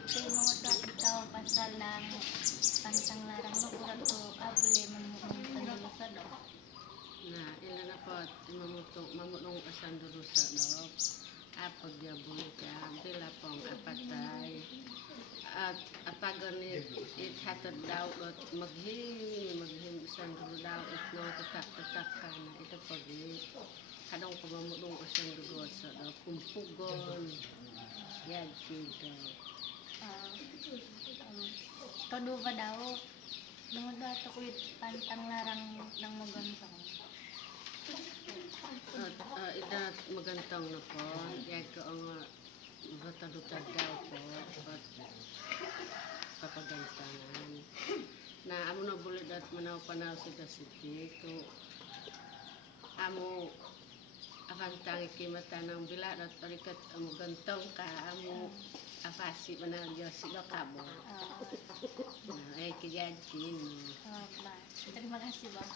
ito yung mga ikaw pasal lang pantang larang mo kurang to kabuli mamumong sa do. Na ila na po mamutong asanduro sa do. Apag yabuli ka bila pong apatay. At apaganit hatod daw at maghim asanduro daw at mga tatak ka na ito pagi. Kadang pamamutong asanduro sa do. Kumpugon. Yan kita. Kaduva daw lumadato ko yung pantang larang ng magantang. At ida magantang na po. Yan ko ang matadutad daw po. At papagantangan. Na amo na bulit at manaw-panaw si Dasiti. Kung amo akan tangi kimata ng bila at tarikat amo gantong ka amo afasi managyo sila kabo. Ay kaya din. Ba. Terima kasih, Bang.